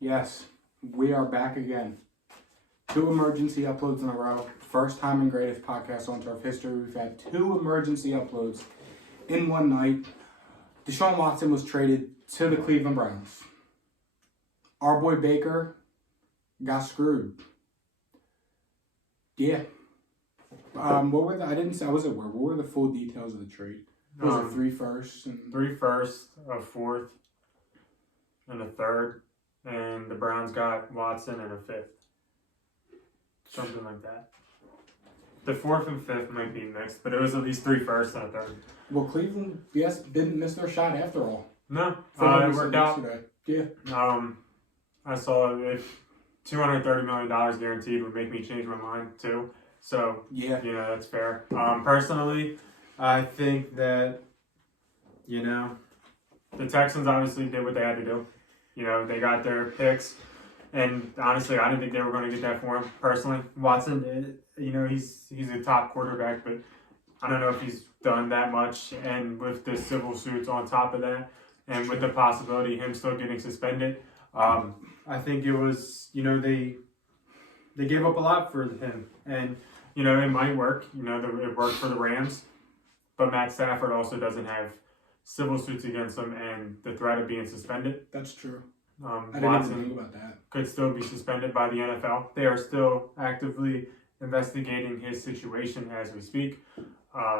Yes, we are back again. 2 emergency uploads in a row. First time in greatest podcast on turf history. We've had 2 emergency uploads in one night. Deshaun Watson was traded to the Cleveland Browns. Our boy Baker got screwed. Yeah. What were I didn't say. I wasn't aware. What were the full details of the trade? Was it 3 firsts? 3 firsts, a fourth, and a third, and the Browns got Watson and a fifth. Something like that. The fourth and fifth might be mixed, but it was at least 3 firsts and a third. Well, Cleveland, yes, didn't miss their shot after all. No, it worked out. Yeah. I saw if $230 million guaranteed would make me change my mind too. So yeah, that's fair. Personally, I think that the Texans obviously did what they had to do. They got their picks, and honestly, I didn't think they were going to get that for him. Personally, Watson, he's a top quarterback, but I don't know if he's done that much. And with the civil suits on top of that, and with the possibility of him still getting suspended, I think it was they gave up a lot for him, and it might work. It worked for the Rams, but Matt Stafford also doesn't have civil suits against him and the threat of being suspended. That's true. I Watson didn't even think about that. Could still be suspended by the NFL. They are still actively investigating his situation as we speak.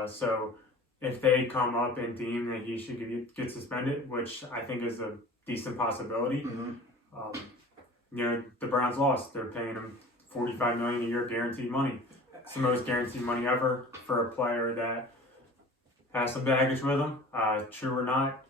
So if they come up and deem that he should get suspended, which I think is a decent possibility, the Browns lost. They're paying him $45 million a year guaranteed money. It's the most guaranteed money ever for a player that has some baggage with him. True or not,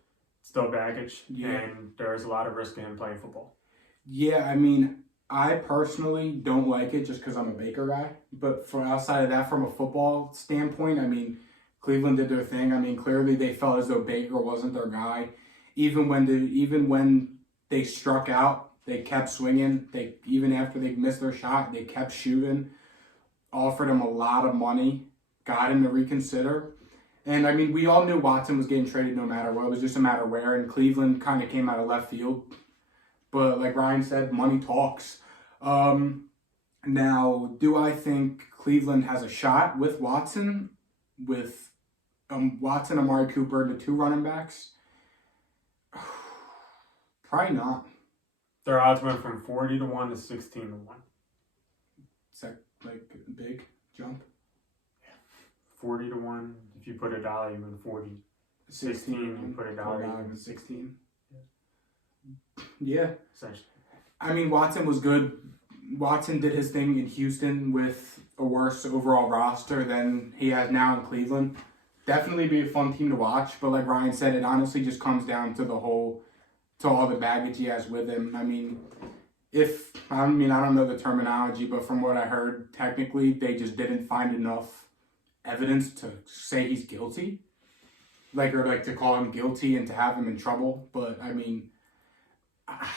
still baggage, and there's a lot of risk in him playing football. Yeah, I mean, I personally don't like it just because I'm a Baker guy. But for outside of that, from a football standpoint, I mean, Cleveland did their thing. I mean, clearly they felt as though Baker wasn't their guy. Even when they struck out, they kept swinging. Even after they missed their shot, they kept shooting. Offered him a lot of money, got him to reconsider. And I mean, we all knew Watson was getting traded no matter what. It was just a matter where. And Cleveland kind of came out of left field. But like Ryan said, money talks. Now, do I think Cleveland has a shot with Watson? With Watson, Amari Cooper, the 2 running backs? Probably not. Their odds went from 40-1 to 16-1. Is that like a big jump? 40-1. If you put $1, you win 40. 16, you put $1, you win 16. Yeah. Essentially. I mean, Watson was good. Watson did his thing in Houston with a worse overall roster than he has now in Cleveland. Definitely be a fun team to watch, but like Ryan said, it honestly just comes down to all the baggage he has with him. I mean, I don't know the terminology, but from what I heard, technically they just didn't find enough evidence to say he's guilty, or to call him guilty and to have him in trouble. But I mean, I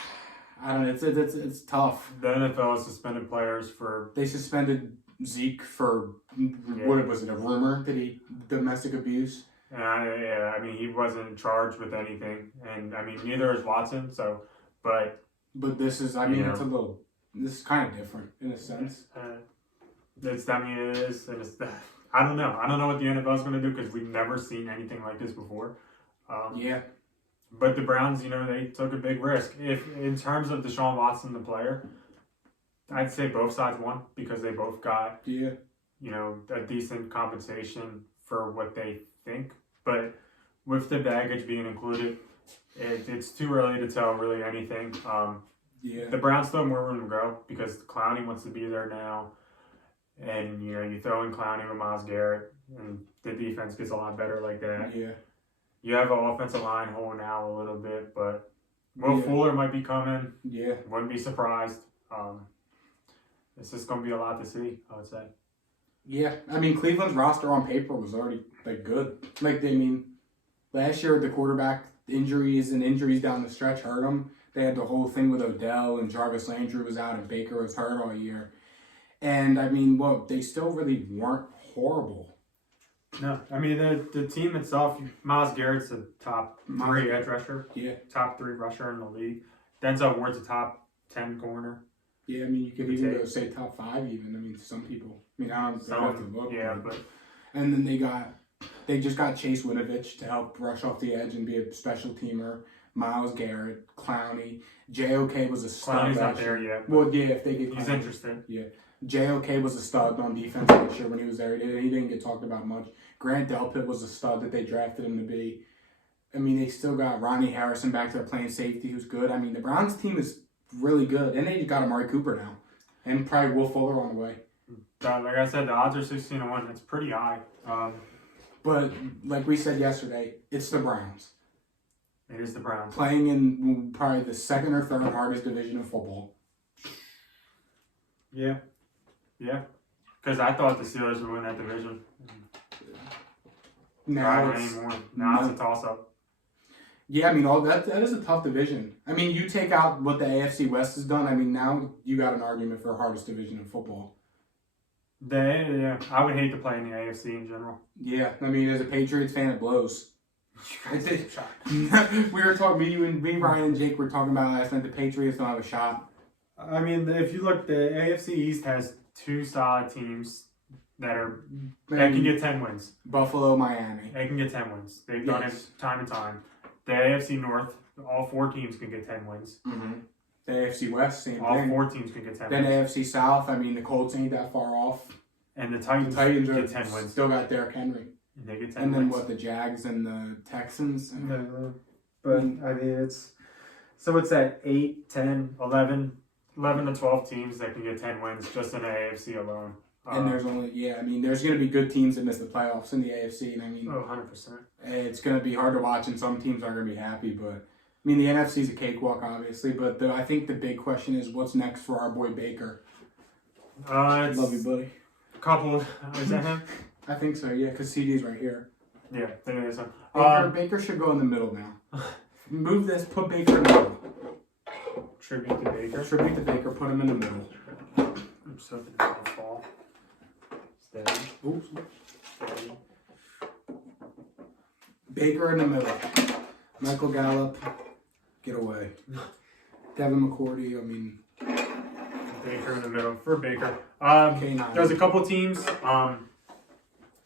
don't know. It's tough. The NFL has suspended players for. They suspended Zeke for what was it? A rumor that he domestic abuse. I mean, he wasn't charged with anything, and I mean, neither is Watson. So, but this is. I mean, it's a little. This is kind of different in a sense. It is, and it's. I don't know. I don't know what the NFL is going to do because we've never seen anything like this before. But the Browns, they took a big risk. If in terms of Deshaun Watson, the player, I'd say both sides won because they both got a decent compensation for what they think. But with the baggage being included, it's too early to tell really anything. The Browns still have more room to grow because Clowney wants to be there now. And, you throw in Clowney with Myles Garrett, and the defense gets a lot better like that. Yeah. You have an offensive line holding out a little bit, but Will Fuller might be coming. Yeah. Wouldn't be surprised. It's just going to be a lot to see, I would say. Yeah. I mean, Cleveland's roster on paper was already, good. Last year the quarterback injuries down the stretch hurt them. They had the whole thing with Odell, and Jarvis Landry was out, and Baker was hurt all year. And, I mean, they still really weren't horrible. No, I mean, the team itself, Myles Garrett's a top 3 edge rusher. Yeah. Top 3 rusher in the league. Denzel Ward's a top 10 corner. Yeah, I mean, you could even go say top 5 even. I mean, some people. I mean, I don't have to look. Yeah, but... And then they just got Chase Winovich to help rush off the edge and be a special teamer. Myles Garrett, Clowney. JOK was a stud. Clowney's not there yet. Well, yeah, if they get Clowney. He's interested. Yeah. JOK was a stud on defense last year when he was there. He didn't get talked about much. Grant Delpit was a stud that they drafted him to be. I mean, they still got Ronnie Harrison back there playing safety, who's good. I mean, the Browns team is really good. And they got Amari Cooper now. And probably Will Fuller on the way. Like I said, the odds are 16-1. That's pretty high. But like we said yesterday, it's the Browns. It is the Browns. Playing in probably the second or third hardest division of football. Yeah. Yeah. Because I thought the Steelers would win that division. Now it's a toss-up. Yeah, I mean, that is a tough division. I mean, you take out what the AFC West has done, I mean, now you got an argument for hardest division in football. Yeah, I would hate to play in the AFC in general. Yeah, I mean, as a Patriots fan, it blows. We were talking, me, Ryan, and Jake were talking about last night, the Patriots don't have a shot. I mean, if you look, the AFC East has 2 solid teams that can get 10 wins. Buffalo, Miami. They can get 10 wins. They've done it time and time. The AFC North, all 4 teams can get 10 wins. Mm-hmm. The AFC West, same all thing. All 4 teams can get 10 then wins. Then AFC South, I mean, the Colts ain't that far off. And the Titans get 10 wins. Still got Derrick Henry. And they get 10 and wins. And then the Jags and the Texans? But, I mean, it's at 8, 10, 11 to 12 teams that can get 10 wins just in the AFC alone. And there's there's going to be good teams that miss the playoffs in the AFC. And I mean, 100%. It's going to be hard to watch, and some teams aren't going to be happy. But, I mean, the NFC's a cakewalk, obviously. But I think the big question is what's next for our boy Baker? Love you, buddy. Is that him? I think so, yeah, because CD's right here. Yeah, I think it is him. Baker should go in the middle now. Move this, put Baker in the middle. Tribute to Baker. Tribute to Baker, put him in the middle. I'm just hoping it's going to fall. Steady. Oops. Steady. Baker in the middle. Michael Gallup, get away. Devin McCourty, I mean... Baker in the middle for Baker. K9. There's a couple teams.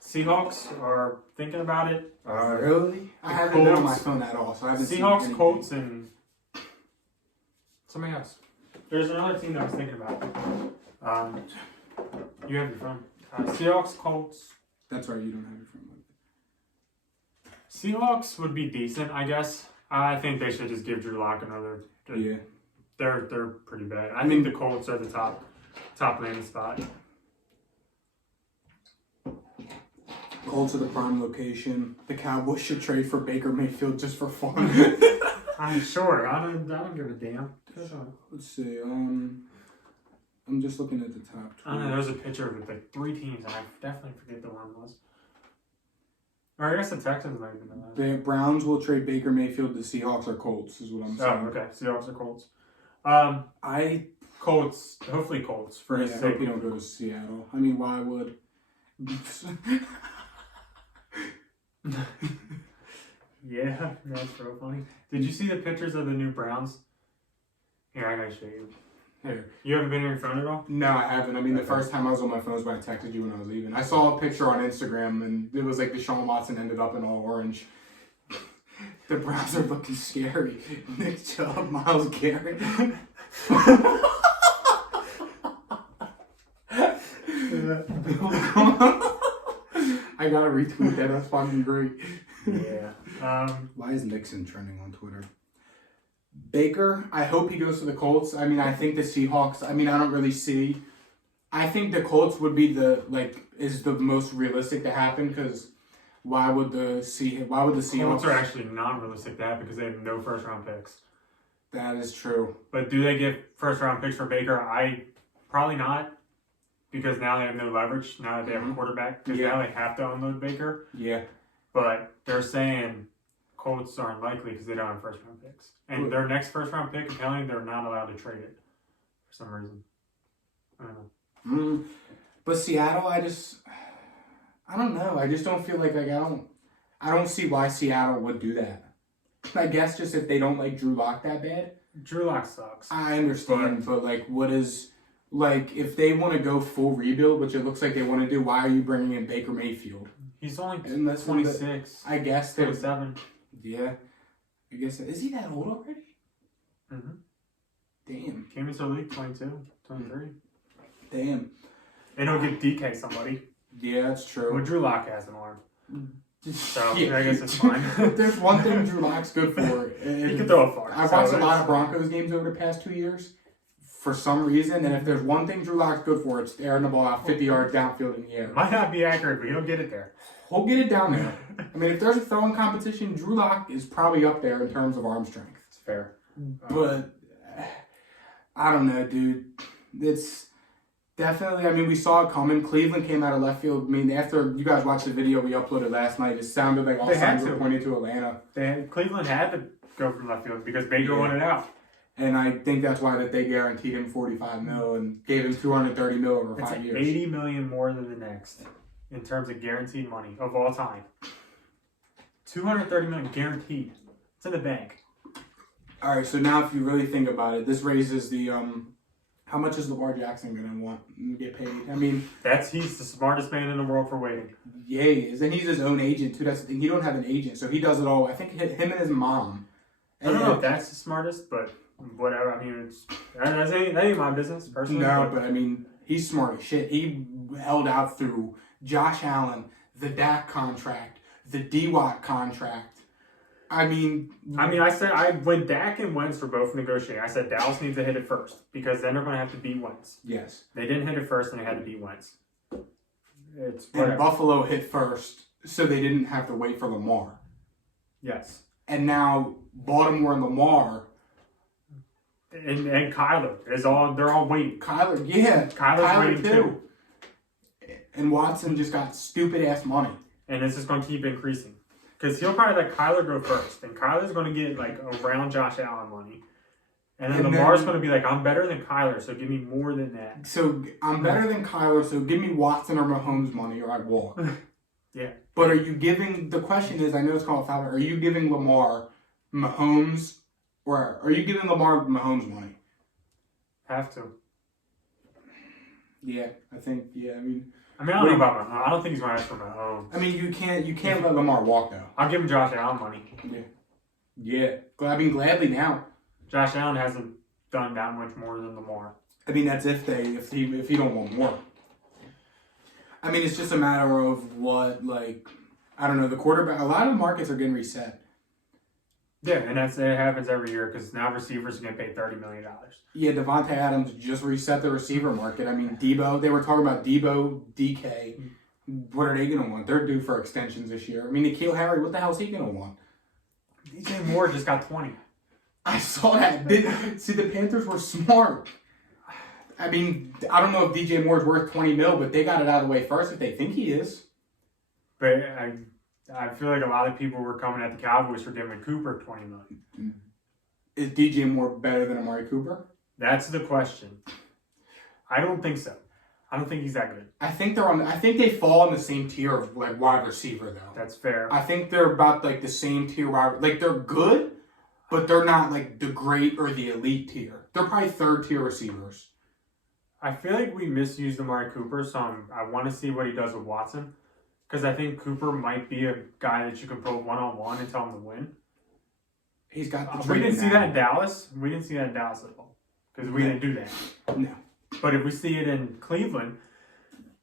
Seahawks are thinking about it. Really? I haven't been on my phone at all, so I haven't seen anything. Seahawks, Colts, and somebody else. There's another team that I was thinking about. You have your phone. Seahawks, Colts. That's right, you don't have your phone. Seahawks would be decent, I guess. I think they should just give Drew Lock another. Yeah. They're pretty bad. I think the Colts are the top landing spot. Colts are the prime location. The Cowboys should trade for Baker Mayfield just for fun. I'm sure. I don't give a damn. Let's see. I'm just looking at the top 20. I don't know. There's a picture of it, like 3 teams, and I definitely forget the one it was. Or I guess the Texans might even know that. The Browns will trade Baker Mayfield to Seahawks or Colts, is what I'm saying. Oh, okay. Seahawks or Colts. Colts. Hopefully Colts. For his I sake. hope you don't go to Seattle. I mean, why would? Yeah, that's real funny. Did you see the pictures of the new Browns? Here, I gotta show you. Here. You haven't been on your phone at all? No, I haven't. I mean, the first time I was on my phone was when I texted you when I was leaving. I saw a picture on Instagram, and it was like Deshaun Watson ended up in all orange. The Browns are looking scary. Nick Chubb, Myles Garrett. I gotta retweet that. That's fucking great. Yeah. Why is Nixon trending on Twitter? Baker, I hope he goes to the Colts. I mean, I think the Seahawks, I mean, I don't really see. I think the Colts would be is the most realistic to happen because why would the Seahawks? Colts are actually not realistic to happen because they have no first round picks. That is true. But do they get first round picks for Baker? Probably not. Because now they have no leverage, now that they have a quarterback. Because now they have to unload Baker. Yeah. But they're saying Colts are unlikely because they don't have first round picks. And their next first round pick, apparently they're not allowed to trade it. For some reason. I don't know. But Seattle, I don't know. I just don't feel like I don't see why Seattle would do that. I guess just if they don't like Drew Lock that bad. Drew Lock sucks. I understand, but like, what is like if they want to go full rebuild, which it looks like they want to do? Why are you bringing in Baker Mayfield? He's only And that's 26. I guess 27. Yeah, I guess is he that old already? Mm-hmm. Damn. Came into the league 22, 23. Damn. And he'll give DK somebody. Yeah, that's true. Well, Drew Lock has an arm. So yeah. I guess it's fine. If there's one thing Drew Lock's good for, He can throw it far. I've watched a lot of Broncos games over the past 2 years for some reason, and if there's one thing Drew Lock's good for, it's airing the ball out 50 yards downfield in the air. Might not be accurate, but he'll get it there. He'll get it down there. I mean, if there's a throwing competition, Drew Lock is probably up there in terms of arm strength. It's fair. But I don't know, dude. It's definitely, I mean, we saw it coming. Cleveland came out of left field. I mean, after you guys watched the video we uploaded last night, it sounded like all signs were pointing to Atlanta. Cleveland had to go from left field because Baker wanted out. And I think that's why that they guaranteed him $45 million and gave him $230 million over 5 years. $80 million more than the next in terms of guaranteed money of all time. $230 million guaranteed. It's in the bank. All right, so now if you really think about it, this raises the how much is Lamar Jackson going to want to get paid? I mean, he's the smartest man in the world for waiting. Yeah, he is, and he's his own agent too. That's the thing. He don't have an agent, so he does it all. I think him and his mom. I don't know if that's the smartest, but whatever. I mean, that ain't my business personally. No, but I mean, he's smart as shit. He held out through Josh Allen, the Dak contract, the D-Watt contract. I mean, I said when Dak and Wentz were both negotiating, I said Dallas needs to hit it first because then they're going to have to beat Wentz. Yes. They didn't hit it first, and they had to beat Wentz. And Buffalo hit first, so they didn't have to wait for Lamar. Yes. And now Baltimore and Lamar. And Kyler they're all waiting. Kyler's waiting too. And Watson just got stupid ass money. And this is going to keep increasing. Because he'll probably let Kyler go first. And Kyler's going to get like around Josh Allen money. And then Lamar's going to be like, I'm better than Kyler, so give me more than that. So I'm better than Kyler, so give me Watson or Mahomes money or I walk. Yeah. But are you giving, the question is, I know it's called Fowler, are you giving Lamar Mahomes, or are you giving Lamar Mahomes money? Have to. Yeah, I think, I mean, I don't know about Mahomes. I don't think he's going to ask for Mahomes. I mean, you can't let Lamar walk, though. I'll give him Josh Allen money. Yeah. I mean, gladly now. Josh Allen hasn't done that much more than Lamar. I mean, that's if he don't want more. I mean, it's just a matter of what, like, I don't know, the quarterback, a lot of markets are getting reset. Yeah, and it happens every year because now receivers are getting paid $30 million. Yeah, Devontae Adams just reset the receiver market. I mean, Debo, they were talking about Debo, DK. What are they going to want? They're due for extensions this year. I mean, N'Keal Harry, what the hell is he going to want? DJ Moore just got 20. I saw that. See, the Panthers were smart. I mean, I don't know if DJ Moore's worth $20 million, but they got it out of the way first if they think he is. But I feel like a lot of people were coming at the Cowboys for giving Cooper $20 million. Is DJ Moore better than Amari Cooper? That's the question. I don't think so. I don't think he's that good. I think they fall in the same tier of like wide receiver though. That's fair. I think they're about like the same tier wide. Like they're good, but they're not like the great or the elite tier. They're probably third tier receivers. I feel like we misused Amari Cooper, so I want to see what he does with Watson. Because I think Cooper might be a guy that you can put one-on-one and tell him to win. He's got the we didn't see that in Dallas. We didn't see that in Dallas at all. Because we didn't do that. No. But if we see it in Cleveland,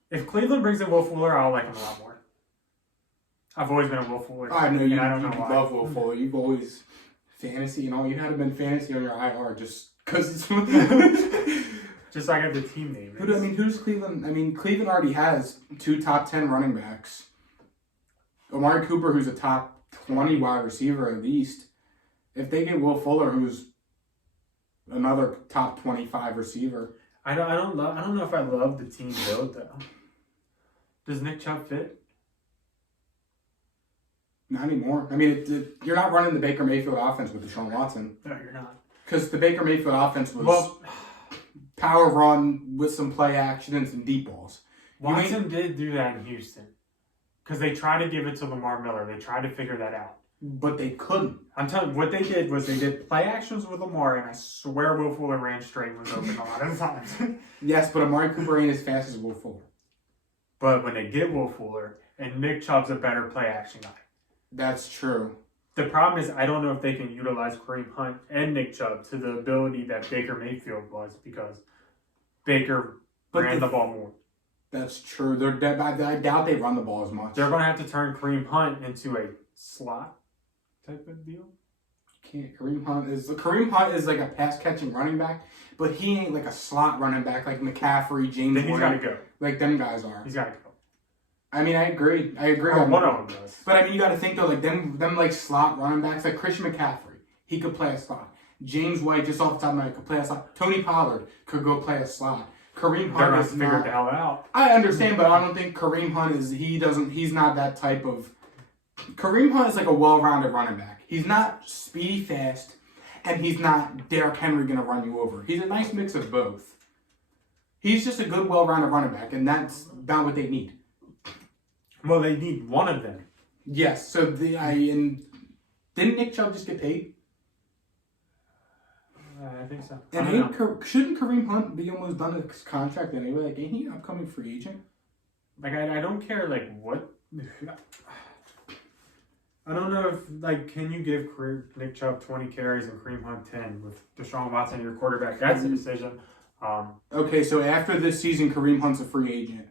if Cleveland brings in Will Fuller, I'll like him a lot more. I've always been a Will Fuller. I know you. I don't know why. Love Will Fuller. You've always fantasy and all. You had been fantasy on your IR just because it's. Just like I have the team name. Who's Cleveland? I mean, Cleveland already has 2 top 10 running backs. Amari Cooper, who's a top 20 wide receiver at least. If they get Will Fuller, who's another top 25 receiver. I don't know if I love the team build though. Does Nick Chubb fit? Not anymore. I mean, you're not running the Baker Mayfield offense with Deshaun Watson. No, you're not. Because the Baker Mayfield offense was power run with some play action and some deep balls. Watson did do that in Houston. Because they tried to give it to Lamar Miller. They tried to figure that out. but they couldn't. I'm telling you, what they did was they did play actions with Lamar, and I swear Will Fuller ran straight and was open a lot of times. Yes, but Amari Cooper ain't as fast as Will Fuller. But when they get Will Fuller, and Nick Chubb's a better play action guy. That's true. The problem is I don't know if they can utilize Kareem Hunt and Nick Chubb to the ability that Baker Mayfield was, because Baker ran the ball more. That's true. I doubt they run the ball as much. They're going to have to turn Kareem Hunt into a slot type of deal. Kareem Hunt is like a pass catching running back, but he ain't like a slot running back like McCaffrey, James. Then he's got to go. Like them guys are. He's got to go. I mean, I agree. Or one of them does. But I mean, you got to think though, like them like slot running backs, like Christian McCaffrey, he could play a slot. James White, just off the top of my head, could play a slot. Tony Pollard could go play a slot. Kareem Hunt is figure it the hell out. I understand, but I don't think Kareem Hunt is. He's not that type of. Kareem Hunt is like a well-rounded running back. He's not speedy fast, and he's not Derrick Henry going to run you over. He's a nice mix of both. He's just a good, well-rounded running back, and that's not what they need. Well, they need one of them. Yes. So didn't Nick Chubb just get paid? I think so. And shouldn't Kareem Hunt be almost done with his contract anyway? Like, ain't he an upcoming free agent? Like, I don't care, like, what... I don't know if, like, can you give Nick Chubb 20 carries and Kareem Hunt 10 with Deshaun Watson your quarterback? That's a decision. Okay, so after this season, Kareem Hunt's a free agent.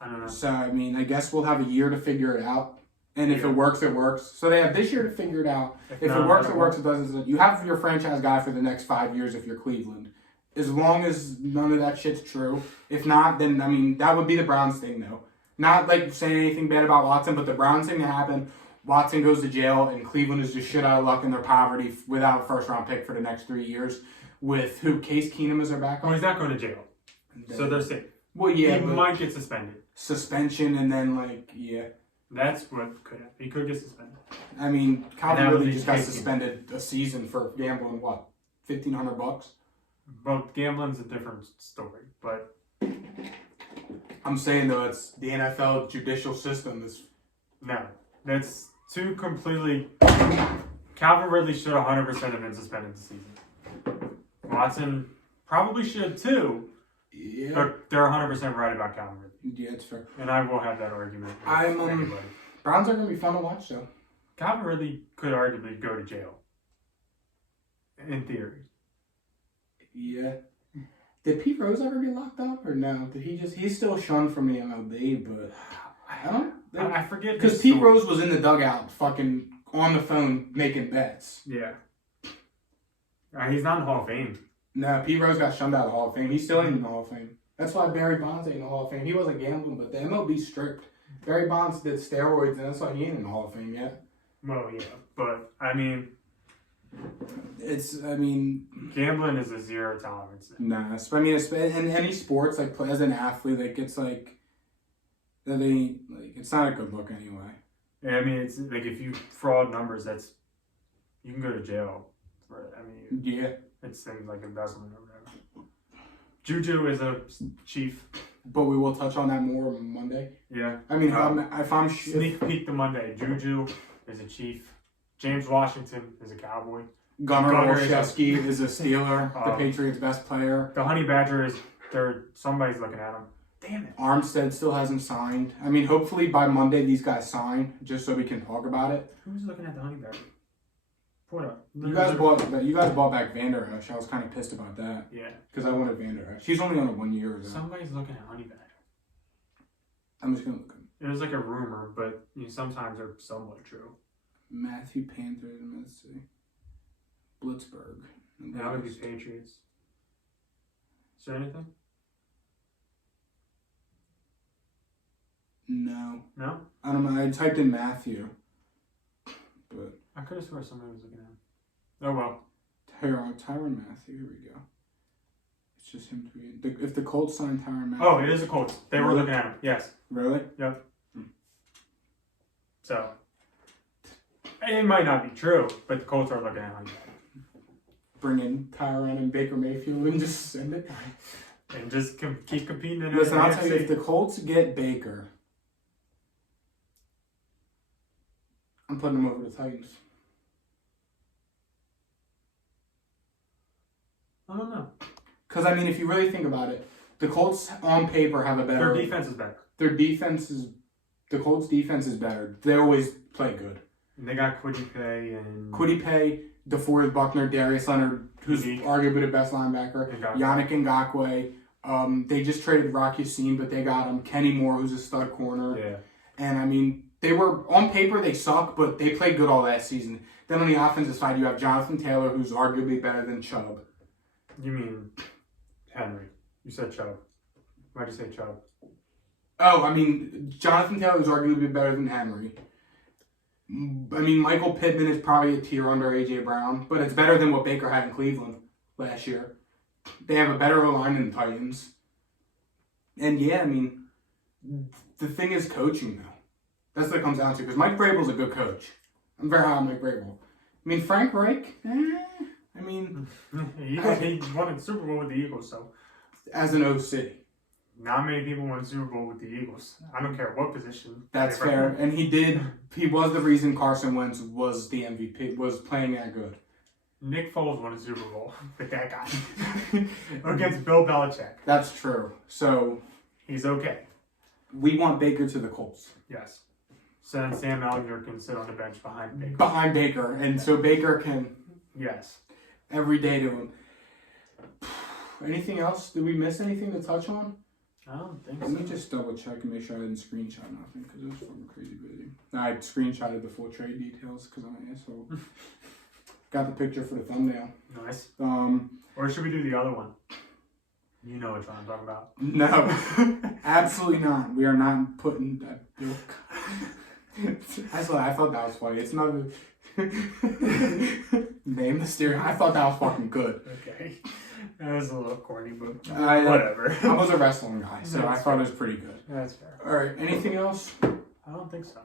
I don't know. So, I mean, I guess we'll have a year to figure it out. And if it works, it works. So they have this year to figure it out. If it works, it works. It doesn't. You have your franchise guy for the next 5 years if you're Cleveland. As long as none of that shit's true. If not, then, I mean, that would be the Browns thing, though. Not, like, saying anything bad about Watson, but the Browns thing to happen, Watson goes to jail, and Cleveland is just shit out of luck in their poverty without a first-round pick for the next 3 years. With who? Case Keenum is their backup? Well, he's not going to jail. So they're safe. Well, yeah. He might get suspended. Suspension, and then, like, yeah. That's what could happen. He could get suspended. I mean, Calvin really just got suspended a season for gambling, what, $1,500? Well, gambling's a different story, but... I'm saying, though, it's the NFL judicial system is... No. That's two completely... Calvin Ridley should 100% have been suspended this season. Watson probably should, too. Yeah. But they're 100% right about Calvin Ridley. Yeah, it's fair. And I will have that argument with everybody. Browns are going to be fun to watch, though. Calvin Ridley could arguably go to jail. In theory. Yeah. Did Pete Rose ever get locked up, or no? He's still shunned from the MLB, but I forget. Because Pete Rose was in the dugout fucking on the phone making bets. Yeah. He's not in the Hall of Fame. No, Pete Rose got shunned out of the Hall of Fame. He's still in the Hall of Fame. That's why Barry Bonds ain't in the Hall of Fame. He wasn't gambling, but the MLB's strict. Barry Bonds did steroids, and that's why he ain't in the Hall of Fame yet. Well, yeah, but, I mean... Gambling is a zero tolerance. Nah, in any sports, like, as an athlete, like, it's like... That ain't, like, it's not a good look anyway. Yeah, I mean, it's, like, if you fraud numbers, that's... You can go to jail. Yeah. It's things like embezzlement or whatever. Juju is a chief. But we will touch on that more on Monday. Yeah. I mean, if I'm... Sneak peek to Monday. Juju is a chief. James Washington is a Cowboy. Gunnar Olszewski is a Steeler, the Patriots' best player. The Honey Badger is... Somebody's looking at him. Damn it. Armstead still hasn't signed. I mean, hopefully by Monday these guys sign, just so we can talk about it. Who's looking at the Honey Badger? Pull it up. You guys bought back Vander Esch. I was kind of pissed about that. Yeah. Because I wanted Vander Esch. He's only on a 1 year. Somebody's looking at Honey Badger. I'm just going to look at him. It was like a rumor, but sometimes they're somewhat true. Matthew Panthers, let's see. Blitzburg. That would be Patriots. Is there anything? No. No? I don't know. I typed in Matthew. But I could have sworn somebody was looking at him. Oh, well. Tyrann Matthew. Here we go. It's just him tweeting. If the Colts sign Tyrann Matthew. Oh, it is the Colts. They were looking at him. Yes. Really? Yep. So, it might not be true, but the Colts are looking at him. Bring in Tyrann and Baker Mayfield and just send it. And just keep competing in Listen, I'll tell you, if the Colts get Baker, I'm putting them over the Titans. I don't know. Because, I mean, if you really think about it, the Colts on paper have a better... Their defense is better. The Colts' defense is better. They always play good. And they got Kwity Paye and... Kwity Paye, DeForest Buckner, Darius Leonard, who's arguably the best linebacker. Yannick Ngakoue. They just traded Rocky Sin, but they got him. Kenny Moore, who's a stud corner. Yeah. And, I mean, they were... On paper, they suck, but they played good all last season. Then on the offensive side, you have Jonathan Taylor, who's arguably better than Chubb. You mean Henry. You said Chubb. Why'd you say Chubb? Oh, I mean, Jonathan Taylor is arguably better than Henry. I mean, Michael Pittman is probably a tier under A.J. Brown, but it's better than what Baker had in Cleveland last year. They have a better O-line than the Titans. And yeah, I mean, the thing is coaching, though. That's what it comes down to, because Mike Vrabel's a good coach. I'm very high on Mike Vrabel. I mean, Frank Reich, I mean... he won a Super Bowl with the Eagles, so... As an OC. Not many people won a Super Bowl with the Eagles. I don't care what position. That's fair. And he was the reason Carson Wentz was the MVP, was playing that good. Nick Foles won a Super Bowl with that guy. Against Bill Belichick. That's true. So... He's okay. We want Baker to the Colts. Yes. So then Sam Ellinger can sit on the bench behind Baker. Behind Baker. And so Baker can... Yes. Every day to him. Anything else? Did we miss anything to touch on? I don't think so. Let me just double check and make sure I didn't screenshot nothing because it was fucking crazy busy. I screenshotted the full trade details because I'm an asshole. Got the picture for the thumbnail. Nice. Or should we do the other one? You know which one I'm talking about. No. Absolutely not. We are not putting that book. I thought that was funny. It's not... Name the stereo. I thought that was fucking good. Okay. That was a little corny, but whatever. I was a wrestling guy, so I thought it was pretty good. That's fair. Alright, anything else? I don't think so.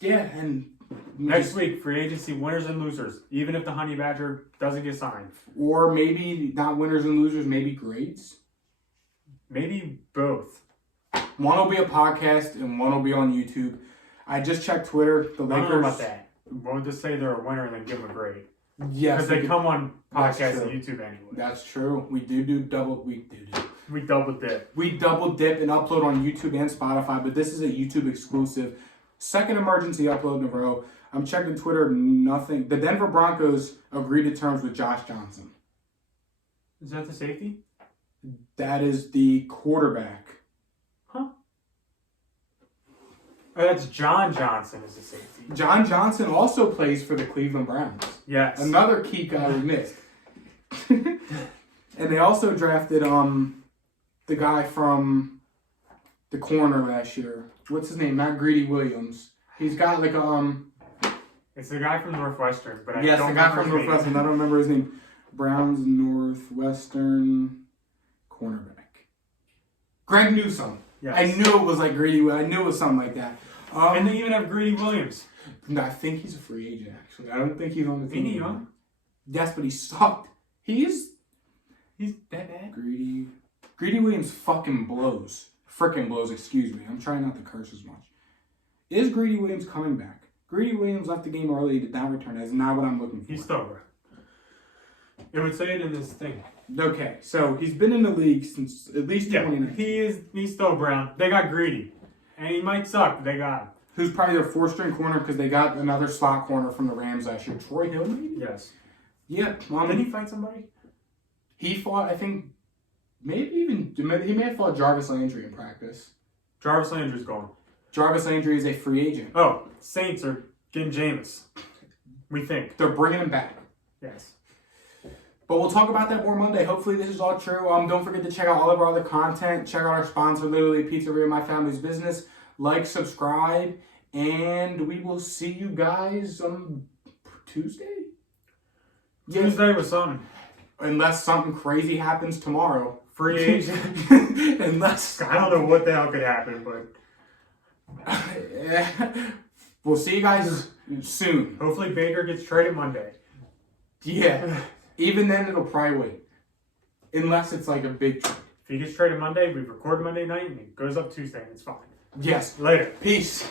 Yeah, and... Next week, free agency winners and losers, even if the Honey Badger doesn't get signed. Or maybe not winners and losers, maybe grades? Maybe both. One will be a podcast and one will be on YouTube. I just checked Twitter. The Lakers... I don't know about that. We'll just say they're a winner and then give them a grade. Yes. Because they come on podcasts and YouTube anyway. That's true. We double dip. We double dip and upload on YouTube and Spotify, but this is a YouTube exclusive. Second emergency upload in a row. I'm checking Twitter, nothing. The Denver Broncos agreed to terms with Josh Johnson. Is that the safety? That is the quarterback. Huh? Oh, that's John Johnson is the safety. John Johnson also plays for the Cleveland Browns. Yes. Another key guy we missed. And they also drafted the guy from the corner last year. What's his name? Not Greedy Williams. He's got like It's the guy from Northwestern, but yes, the guy from Northwestern. I don't remember his name. Browns Northwestern cornerback. Greg Newsome. Yes. I knew it was like Greedy. I knew it was something like that. And they even have Greedy Williams. No, I think he's a free agent. Actually, I don't think he's on the team. Ain't he young? Yes, but he sucked. He's that bad. Greedy Williams fucking blows. Frickin' blows. Excuse me. I'm trying not to curse as much. Is Greedy Williams coming back? Greedy Williams left the game early. Did not return. That's not what I'm looking for. He's still around. It would say it in this thing. Okay, so he's been in the league since at least 2019. He's still Brown. They got Greedy. And he might suck, but they got him. Who's probably their fourth-string corner because they got another slot corner from the Rams last year. Troy Hill, maybe? Yes. Yeah. Did he fight somebody? He fought, I think, he may have fought Jarvis Landry in practice. Jarvis Landry's gone. Jarvis Landry is a free agent. Oh, Saints are getting Jameis. We think. They're bringing him back. Yes. But we'll talk about that more Monday. Hopefully this is all true. Don't forget to check out all of our other content. Check out our sponsor, Literally Pizzeria, My Family's Business. Like, subscribe, and we will see you guys on Tuesday? Tuesday with something. Unless something crazy happens tomorrow. Free agent. Unless... I don't know what the hell could happen, but... We'll see you guys soon. Hopefully Baker gets traded Monday. Yeah. Even then, it'll probably wait. Unless it's like a big trade. If he gets traded Monday, we record Monday night, and it goes up Tuesday, and it's fine. Yes. Later. Peace.